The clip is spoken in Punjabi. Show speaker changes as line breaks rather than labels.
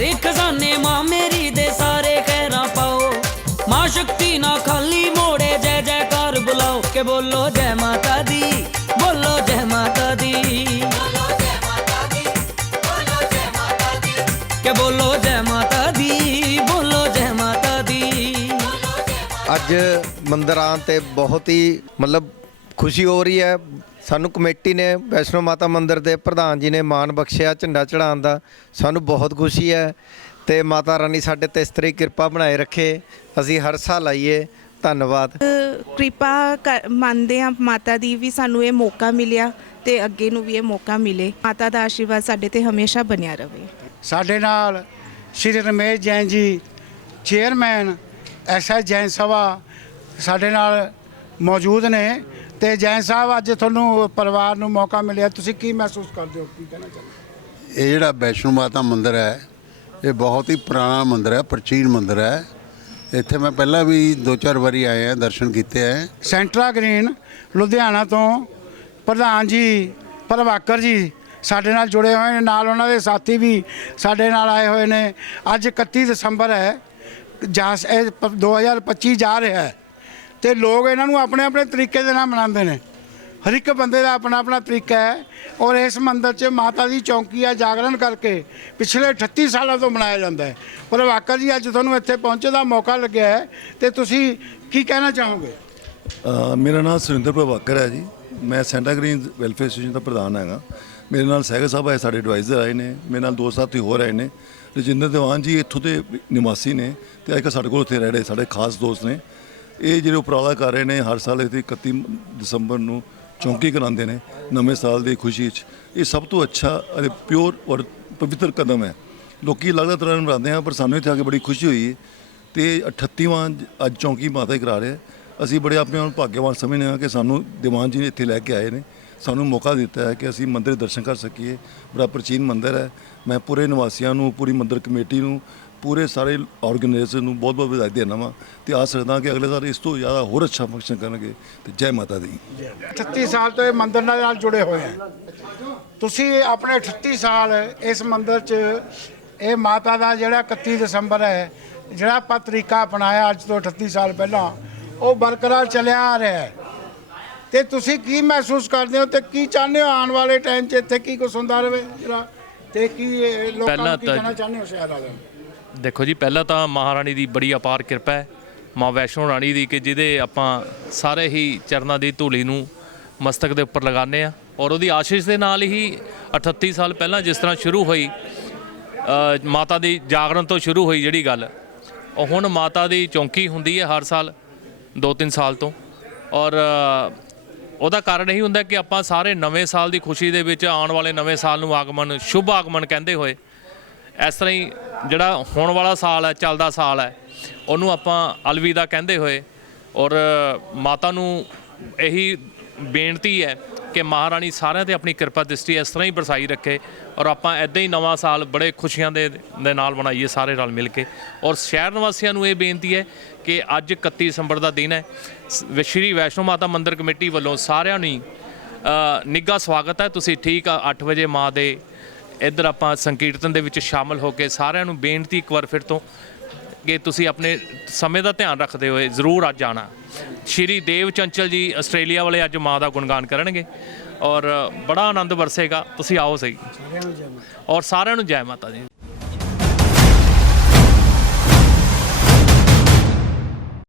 ਭਰੇ ਖਜ਼ਾਨੇ ਮਾਂ ਮੇਰੀ ਦੇ ਸਾਰੇ ਖੈਰਾਂ ਪਾਓ। ਮਾਂ ਸ਼ਕਤੀ ਨਾ ਖਾਲੀ ਮੋੜੇ ਜੈ ਜੈ ਜੈਕਾਰ ਬੁਲਾਓ। ਕੇ ਬੋਲੋ ਜੈ ਮਾਤਾ ਦੀ ਬੋਲੋ ਜੈ ਮਾਤਾ ਦੀ ਬੋਲੋ ਜੈ ਮਾਤਾ ਦੀ। ਬੋਲੋ ਜੈ ਮਾਤਾ ਦੀ।
ਅੱਜ ਮੰਦਰਾਂ ਤੇ ਬਹੁਤ ਹੀ ਮਤਲਬ ਖੁਸ਼ੀ ਹੋ ਰਹੀ ਹੈ। ਸਾਨੂੰ ਕਮੇਟੀ ਨੇ ਵੈਸ਼ਨੋ ਮਾਤਾ ਮੰਦਿਰ ਦੇ ਪ੍ਰਧਾਨ ਜੀ ਨੇ ਮਾਣ ਬਖਸ਼ਿਆ ਝੰਡਾ ਚੜਾਉਣ ਦਾ। ਸਾਨੂੰ ਬਹੁਤ ਖੁਸ਼ੀ ਹੈ ਤੇ ਮਾਤਾ ਰਾਣੀ ਸਾਡੇ ਤੇ ਇਸ ਤਰ੍ਹਾਂ ਹੀ ਕਿਰਪਾ ਬਣਾਏ ਰੱਖੇ। ਅਸੀਂ ਹਰ ਸਾਲ ਆਈਏ। ਧੰਨਵਾਦ।
ਕਿਰਪਾ ਕਰ- ਮੰਨਦੇ ਆ ਮਾਤਾ ਦੀ ਵੀ ਸਾਨੂੰ ਇਹ ਮੌਕਾ ਮਿਲਿਆ ਤੇ ਅੱਗੇ ਨੂੰ ਵੀ ਇਹ ਮੌਕਾ ਮਿਲੇ। ਮਾਤਾ ਦਾ ਆਸ਼ੀਰਵਾਦ ਸਾਡੇ ਤੇ ਹਮੇਸ਼ਾ ਬਣਿਆ ਰਵੇ
ਸਾਡੇ ਨਾਲ ਸ਼੍ਰੀ ਰਮੇਸ਼ ਜੈਨ ਜੀ ਚੇਅਰਮੈਨ ਐਸਐਸ ਜੈਨ ਸਭਾ ਸਾਡੇ ਨਾਲ ਮੌਜੂਦ ਨੇ। ਤੇ ਜੈਨ ਸਾਹਿਬ ਅੱਜ ਤੁਹਾਨੂੰ ਪਰਿਵਾਰ ਨੂੰ ਮੌਕਾ ਮਿਲਿਆ। ਤੁਸੀਂ ਕੀ ਮਹਿਸੂਸ ਕਰਦੇ ਹੋ? ਕੀ ਕਹਿਣਾ ਚਾਹੁੰਦੇ
ਇਹ ਜਿਹੜਾ ਵੈਸ਼ਨੋ ਮਾਤਾ ਮੰਦਿਰ ਹੈ ਇਹ ਬਹੁਤ ਹੀ ਪੁਰਾਣਾ ਮੰਦਿਰ ਹੈ ਪ੍ਰਾਚੀਨ ਮੰਦਿਰ ਹੈ। ਇੱਥੇ ਮੈਂ ਪਹਿਲਾਂ ਵੀ ਦੋ ਚਾਰ ਵਾਰੀ ਆਏ ਆ ਦਰਸ਼ਨ ਕੀਤੇ ਹੈ।
ਸੈਂਟਰਾ ਗ੍ਰੀਨ ਲੁਧਿਆਣਾ ਤੋਂ ਪ੍ਰਧਾਨ ਜੀ ਪ੍ਰਭਾਕਰ ਜੀ ਸਾਡੇ ਨਾਲ ਜੁੜੇ ਹੋਏ ਨੇ। ਨਾਲ ਉਹਨਾਂ ਦੇ ਸਾਥੀ ਵੀ ਸਾਡੇ ਨਾਲ ਆਏ ਹੋਏ ਨੇ। ਅੱਜ 31 ਦਸੰਬਰ ਹੈ। ਪ- 2025 ਜਾ ਰਿਹਾ ਹੈ। ਤੇ ਲੋਕ ਇਹਨਾਂ ਨੂੰ ਆਪਣੇ ਆਪਣੇ ਤਰੀਕੇ ਦੇ ਨਾਲ ਮਨਾਉਂਦੇ ਨੇ। ਹਰ ਇੱਕ ਬੰਦੇ ਦਾ ਆਪਣਾ ਆਪਣਾ ਤਰੀਕਾ ਹੈ ਔਰ ਇਸ ਮੰਦਰ 'ਚ ਮਾਤਾ ਦੀ ਚੌਂਕੀ ਆ ਜਾਗਰਣ ਕਰਕੇ ਪਿਛਲੇ 38 ਸਾਲਾਂ ਤੋਂ ਮਨਾਇਆ ਜਾਂਦਾ ਹੈ। ਪ੍ਰਭਾਕਰ ਜੀ, ਅੱਜ ਤੁਹਾਨੂੰ ਇੱਥੇ ਪਹੁੰਚਣ ਦਾ ਮੌਕਾ ਲੱਗਿਆ ਹੈ ਤੇ ਤੁਸੀਂ ਕੀ ਕਹਿਣਾ ਚਾਹੋਗੇ?
ਮੇਰਾ ਨਾਮ ਸੁਰਿੰਦਰ ਪ੍ਰਭਾਕਰ ਹੈ ਜੀ। ਮੈਂ ਸੈਂਟਾ ਗ੍ਰੀਨ ਵੈਲਫੇਅਰ ਐਸੋਸੀਏਸ਼ਨ ਦਾ ਪ੍ਰਧਾਨ ਹੈਗਾ। ਮੇਰੇ ਨਾਲ ਸਹਿਗਲ ਸਾਹਿਬ ਆਏ, ਸਾਡੇ ਐਡਵਾਈਜ਼ਰ ਆਏ ਨੇ। ਮੇਰੇ ਨਾਲ ਦੋ ਸਾਥੀ ਹੋਰ ਆਏ ਨੇ। ਰਜਿੰਦਰ ਦੀਵਾਨ ਜੀ ਇੱਥੋਂ ਦੇ ਨਿਵਾਸੀ ਨੇ ਤੇ ਅੱਜ ਕੱਲ੍ਹ ਸਾਡੇ ਕੋਲ ਉੱਥੇ ਰਹਿ ਰਹੇ, ਸਾਡੇ ਖਾਸ ਦੋਸਤ ਨੇ। ਇਹ ਜਿਹੜੇ ਉਪਰਾਲਾ ਕਰ ਰਹੇ ਨੇ, ਹਰ ਸਾਲ ਇਹਦੀ 31 ਦਸੰਬਰ ਨੂੰ ਚੌਂਕੀ ਕਰਾਉਂਦੇ ਨੇ, ਨਵੇਂ ਸਾਲ ਦੀ ਖੁਸ਼ੀ 'ਚ ਇਹ ਸਭ ਤੋਂ ਅੱਛਾ ਅਤੇ ਪਿਓਰ ਔਰ ਪਵਿੱਤਰ ਕਦਮ ਹੈ। ਲੋਕੀ ਅਲੱਗ-ਅਲੱਗ ਤਰ੍ਹਾਂ ਨਾਲ ਮਨਾਉਂਦੇ ਆ, ਪਰ ਸਾਨੂੰ ਇੱਥੇ ਆ ਕੇ ਬੜੀ ਖੁਸ਼ੀ ਹੋਈ ਹੈ ਤੇ 38ਵਾਂ ਅੱਜ ਚੌਂਕੀ ਮਾਤਾ ਹੀ ਕਰਾ ਰਹੇ ਆ। ਅਸੀਂ ਬੜੇ ਆਪਣੇ ਆਪ ਨੂੰ ਭਾਗਿਆਵਾਨ ਸਮਝਦੇ ਹਾਂ ਕਿ ਸਾਨੂੰ ਦੀਵਾਨ ਜੀ ਨੇ ਇੱਥੇ ਲੈ ਕੇ ਆਏ ਨੇ। ਸਾਨੂੰ ਮੌਕਾ ਦਿੱਤਾ ਹੈ ਕਿ ਅਸੀਂ ਮੰਦਿਰ ਦਰਸ਼ਨ ਕਰ ਸਕੀਏ। ਬੜਾ ਪ੍ਰਾਚੀਨ ਮੰਦਿਰ ਹੈ। ਮੈਂ ਪੂਰੇ ਨਿਵਾਸੀਆਂ ਨੂੰ, ਪੂਰੀ ਮੰਦਿਰ ਕਮੇਟੀ ਨੂੰ ਪੂਰੇ ਸਾਰੇ ਆਰਗੇਨਾਈਜ਼ਰ ਨੂੰ ਬਹੁਤ ਬਹੁਤ ਵਧਾਈ ਦੇਣਾ ਵਾਂ ਤੇ ਆਸ ਰੱਖਦਾ ਕਿ ਅਗਲੇ ਸਾਲ ਇਸ ਤੋਂ ਜ਼ਿਆਦਾ ਹੋਰ ਅੱਛਾ ਫੰਕਸ਼ਨ ਕਰਨਗੇ ਤੇ ਜੈ ਮਾਤਾ ਦੀ।
38 ਸਾਲ ਤੋਂ ਇਹ ਮੰਦਿਰ ਨਾਲ ਜੁੜੇ ਹੋਏ ਆ। ਤੁਸੀਂ ਆਪਣੇ 38 ਸਾਲ ਇਸ ਮੰਦਿਰ 'ਚ ਇਹ ਮਾਤਾ ਦਾ ਜਿਹੜਾ 31 ਦਸੰਬਰ ਹੈ ਜਿਹੜਾ ਆਪਾਂ ਤਰੀਕਾ ਅਪਣਾਇਆ ਅੱਜ ਤੋਂ 38 ਸਾਲ ਪਹਿਲਾਂ ਉਹ ਬਰਕਰਾਰ ਚੱਲਿਆ ਆ ਰਿਹਾ ਹੈ। ਤੇ ਤੁਸੀਂ ਕੀ ਮਹਿਸੂਸ ਕਰਦੇ ਹੋ ਤੇ ਕੀ ਚਾਹੁੰਦੇ ਹੋ ਆਉਣ ਵਾਲੇ ਟਾਈਮ 'ਚ ਇੱਥੇ ਕੀ ਕੁਛ ਹੁੰਦਾ ਰਹੇ? ਜਿਹੜਾ ਤੇ ਕੀ ਲੋਕਾਂ ਨੂੰ ਕੀ ਕਹਿਣਾ ਚਾਹੁੰਦੇ ਹੋ ਸ਼ਹਿਰ ਵਾਲਿਆਂ ਨੂੰ?
ਦੇਖੋ ਜੀ, ਪਹਿਲਾਂ ਤਾਂ ਮਹਾਰਾਣੀ ਦੀ ਬੜੀ ਅਪਾਰ ਕਿਰਪਾ ਹੈ, ਮਾਂ ਵੈਸ਼ਨੋ ਰਾਣੀ ਦੀ ਕਿ ਜਿਹਦੇ ਆਪਾਂ ਸਾਰੇ ਹੀ ਚਰਨਾਂ ਦੀ ਧੂਲੀ ਨੂੰ ਮਸਤਕ ਦੇ ਉੱਪਰ ਲਗਾਉਂਦੇ ਆ ਔਰ ਉਹਦੀ ਆਸ਼ੀਸ਼ ਦੇ ਨਾਲ ਹੀ 38 ਸਾਲ ਪਹਿਲਾਂ ਜਿਸ ਤਰ੍ਹਾਂ ਸ਼ੁਰੂ ਹੋਈ ਮਾਤਾ ਦੀ ਜਾਗਰਣ ਤੋਂ ਸ਼ੁਰੂ ਹੋਈ ਜਿਹੜੀ ਗੱਲ, ਉਹ ਹੁਣ ਮਾਤਾ ਦੀ ਚੌਂਕੀ ਹੁੰਦੀ ਹੈ ਹਰ ਸਾਲ 2-3 ਸਾਲ ਤੋਂ ਔਰ ਉਹਦਾ ਕਾਰਨ ਇਹੀ ਹੁੰਦਾ ਕਿ ਆਪਾਂ ਸਾਰੇ ਨਵੇਂ ਸਾਲ ਦੀ ਖੁਸ਼ੀ ਦੇ ਵਿੱਚ ਆਉਣ ਵਾਲੇ ਨਵੇਂ ਸਾਲ ਨੂੰ ਆਗਮਨ, ਸ਼ੁਭ ਆਗਮਨ ਕਹਿੰਦੇ ਹੋਏ ਇਸ ਤਰ੍ਹਾਂ ਹੀ ਜਿਹੜਾ ਹੋਣ ਵਾਲਾ ਸਾਲ ਹੈ ਚੱਲਦਾ ਸਾਲ ਹੈ ਉਹਨੂੰ ਆਪਾਂ ਅਲਵਿਦਾ ਕਹਿੰਦੇ ਹੋਏ ਔਰ ਮਾਤਾ ਨੂੰ ਇਹੀ ਬੇਨਤੀ ਹੈ ਕਿ ਮਹਾਰਾਣੀ ਸਾਰਿਆਂ ਤੇ ਆਪਣੀ ਕਿਰਪਾ ਦ੍ਰਿਸ਼ਟੀ ਇਸ ਤਰ੍ਹਾਂ ਹੀ ਬਰਸਾਈ ਰੱਖੇ ਔਰ ਆਪਾਂ ਐਦਾਂ ਹੀ ਨਵਾਂ ਸਾਲ ਬੜੇ ਖੁਸ਼ੀਆਂ ਦੇ ਦੇ ਨਾਲ ਮਨਾਈਏ ਸਾਰੇ ਰਲ ਮਿਲ ਕੇ। ਔਰ ਸ਼ਹਿਰ ਨਿਵਾਸੀਆਂ ਨੂੰ ਇਹ ਬੇਨਤੀ ਹੈ ਕਿ ਅੱਜ 31 ਦਸੰਬਰ ਦਾ ਦਿਨ ਹੈ। ਸ- ਸ਼੍ਰੀ ਵੈਸ਼ਨੋ ਮਾਤਾ ਮੰਦਿਰ ਕਮੇਟੀ ਵੱਲੋਂ ਸਾਰਿਆਂ ਨੂੰ ਹੀ, ਅ, ਨਿੱਘਾ ਸਵਾਗਤ ਹੈ। ਤੁਸੀਂ ਠੀਕ ਆ 8 ਵਜੇ ਮਾਂ ਦੇ ਇੱਧਰ ਆਪਾਂ ਸੰਕੀਰਤਨ ਦੇ ਵਿੱਚ ਸ਼ਾਮਲ ਹੋ ਕੇ ਸਾਰਿਆਂ ਨੂੰ ਬੇਨਤੀ ਇੱਕ ਵਾਰ ਫਿਰ ਤੋਂ ਕਿ ਤੁਸੀਂ ਆਪਣੇ ਸਮੇਂ ਦਾ ਧਿਆਨ ਰੱਖਦੇ ਹੋਏ ਜ਼ਰੂਰ ਅੱਜ ਆਣਾ। ਸ਼੍ਰੀ ਦੇਵ ਚੰਚਲ ਜੀ ਆਸਟ੍ਰੇਲੀਆ ਵਾਲੇ ਅੱਜ ਮਾਂ ਦਾ ਗੁਣਗਾਨ ਕਰਨਗੇ ਔਰ ਬੜਾ ਆਨੰਦ ਵਰਸੇਗਾ। ਤੁਸੀਂ ਆਓ ਸਹੀ। ਔਰ ਸਾਰਿਆਂ ਨੂੰ ਜੈ ਮਾਤਾ ਜੀ